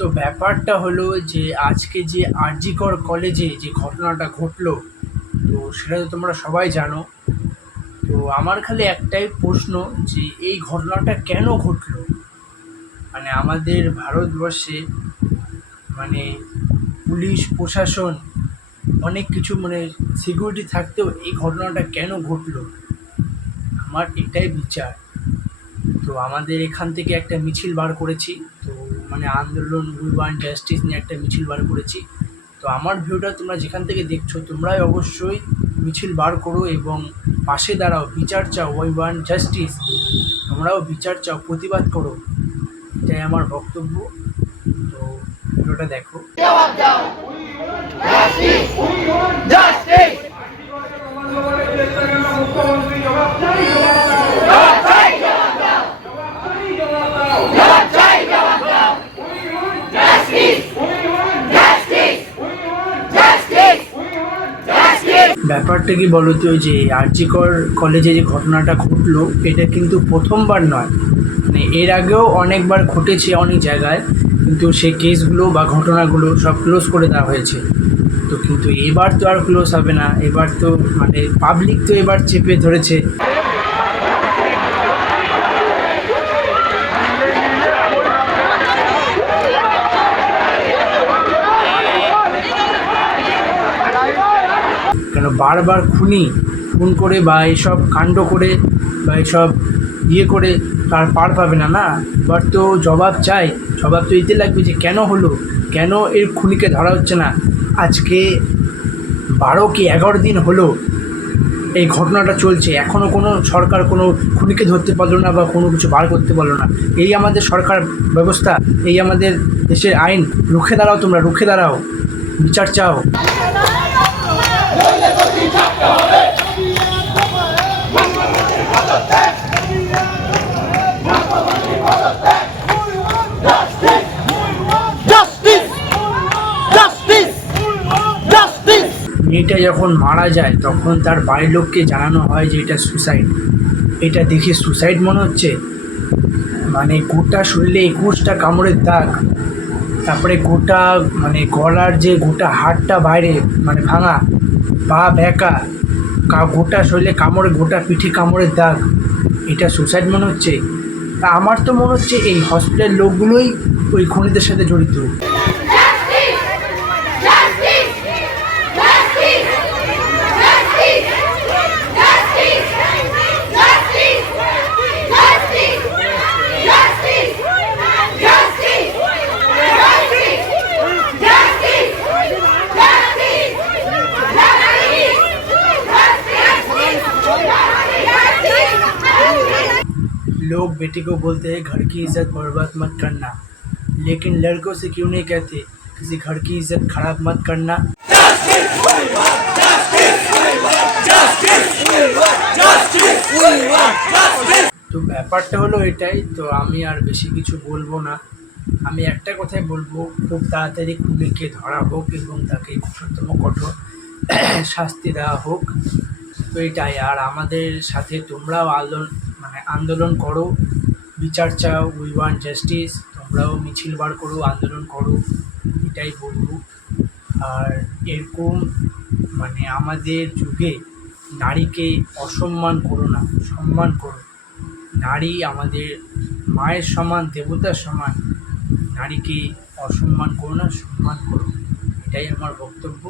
তো ব্যাপারটা হলো যে আজকে যে আরজি কর কলেজে যে ঘটনাটা ঘটলো, তো সেটা তো তোমরা সবাই জানো। তো আমার খালি একটাই প্রশ্ন, যে এই ঘটনাটা কেন ঘটলো? মানে আমাদের ভারতবর্ষে, মানে পুলিশ প্রশাসন অনেক কিছু, মানে সিকিউরিটি থাকতেও এই ঘটনাটা কেন ঘটলো? আমার এটাই বিচার। তো আমাদের এখান থেকে একটা মিছিল বার করেছি, তো মানে আন্দোলন উই ওয়ান্ট জাস্টিস নিয়ে একটা মিছিল বার করেছি। তো আমার ভিডিওটা তোমরা যেখান থেকে দেখছো, তোমরাই অবশ্যই মিছিল বার করো এবং পাশে দাঁড়াও, বিচার চাও, উই ওয়ান্ট জাস্টিস। তোমরাও বিচার চাও, প্রতিবাদ করো, এটাই আমার বক্তব্য। তো ভিডিওটা দেখো। ব্যাপারটা কি বলো তো, যে আরজি কর কলেজে যে ঘটনাটা ঘটলো, এটা কিন্তু প্রথমবার নয়। মানে এর আগেও অনেকবার ঘটেছে অনেক জায়গায়, কিন্তু সেই কেসগুলো বা ঘটনাগুলো সব ক্লোজ করে দেওয়া হয়েছে। তো কিন্তু এবার তো আর ক্লোজ হবে না, এবার তো মানে পাবলিক তো এবার চেপে ধরেছে। কেন বারবার খুন করে বা এইসব কাণ্ড করে বা এইসব করে তার পার পাবে না, না। এবার তো জবাব চাই, জবাব তো দিতে লাগবে যে কেন হলো, কেন এর খুনিকে ধরা হচ্ছে না। আজকে 12 কি 11 দিন হলো এই ঘটনাটা চলছে, এখনও কোনো সরকার কোনো খুনিকে ধরতে পারলো না বা কোনো কিছু বার করতে পারলো না। এই আমাদের সরকার ব্যবস্থা, এই আমাদের দেশের আইন। রুখে দাঁড়াও, তোমরা রুখে দাঁড়াও, বিচার চাও। মেয়েটা যখন মারা যায় তখন তার বাড়ির লোককে জানানো হয় যে এটা সুসাইড। এটা দেখে সুসাইড মনে হচ্ছে? মানে গোটা শরীরে 21টা কামড়ের দাগ, তারপরে গোটা মানে গলার যে গোটা হাড়টা বাইরে মানে ভাঙা, পা ব্যাকা, গোটা শরীরে কামড়ে, গোটা পিঠে কামড়ের দাগ, এটা সুসাইড মনে হচ্ছে? তা আমার তো মনে হচ্ছে এই হসপিটালের লোকগুলোই ওই খুনিদের সাথে জড়িত। लोग बेटी को बोलते हैं घर की इज्जत बर्बाद मत करना, लेकिन लड़कों से क्यों नहीं कहते किसी घर की इज्जत खराब मत करना। তো ব্যাপারটা হলো এটাই। তো আমি আর বেশি কিছু বলবো না, আমি একটা কথাই বলবো, খুব তাড়াতাড়ি খুনিকে ধরা হোক এবং তাকে কঠোরতম কঠোর শাস্তি দেওয়া হোক। তো এটাই। আর আমাদের সাথে তোমরাও আন্দোলন করো, বিচার চাও, উই ওয়ান্ট জাস্টিস। তোমরাও মিছিল বার করো, আন্দোলন করো, এটাই বলবো। আর এরকম মানে আমাদের যুগে নারীকে অসম্মান করো না, সম্মান করো। নারী আমাদের মায়ের সমান, দেবতার সমান। নারীকে অসম্মান করো না, সম্মান করো, এটাই আমার বক্তব্য।